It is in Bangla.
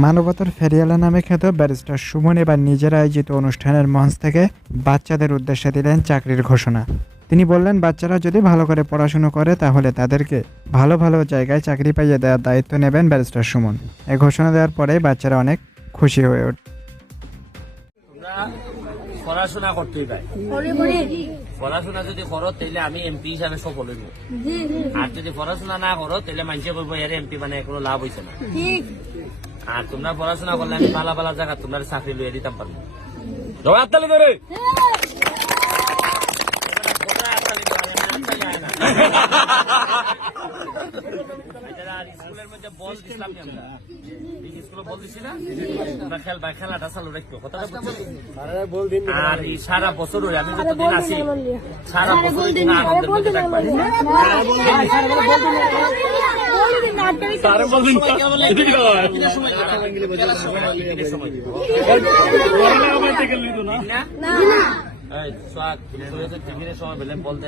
মানবতার ফেরিওয়ালা নামে খ্যাত ব্যারিস্টার সুমন এবার নিজের আয়োজিত অনুষ্ঠানের মঞ্চ থেকে বাচ্চাদের উদ্দেশ্যে দিলেন চাকরির ঘোষণা। তিনি বললেন, বাচ্চারা যদি ভালো করে পড়াশুনো করে তাহলে তাদেরকে ভালো ভালো জায়গায় চাকরি পাইয়ে দেওয়ার দায়িত্ব নেবেন ব্যারিস্টার সুমন। এই ঘোষণা দেওয়ার পরেই বাচ্চারা অনেক খুশি হয়ে ওঠে। পড়াশোনা করতেই পাই, পড়াশোনা যদি করো তাহলে আমি এমপি হিসাবে সফল হইব, আর যদি পড়াশোনা না করো তাহলে মানুষে বলবো এর এমপি মানে কোনো লাভ হয়েছে না। আর তোমরা পড়াশোনা করলে আমি পালা পালা জায়গা তোমরা চাকরি লইয়া দিতাম পারবো। স্কুলের মধ্যে বল দিছিলাম আমরা, স্কুলে বল দিছি না, তোমরা খেলবা, খেলাটা চালু রাখতো, কথাটা বুঝছো? আর এই সারা বছর আমি যতদিন আছি সারা বছর আনন্দের মধ্যে থাকবা। সময় পেলে বলতে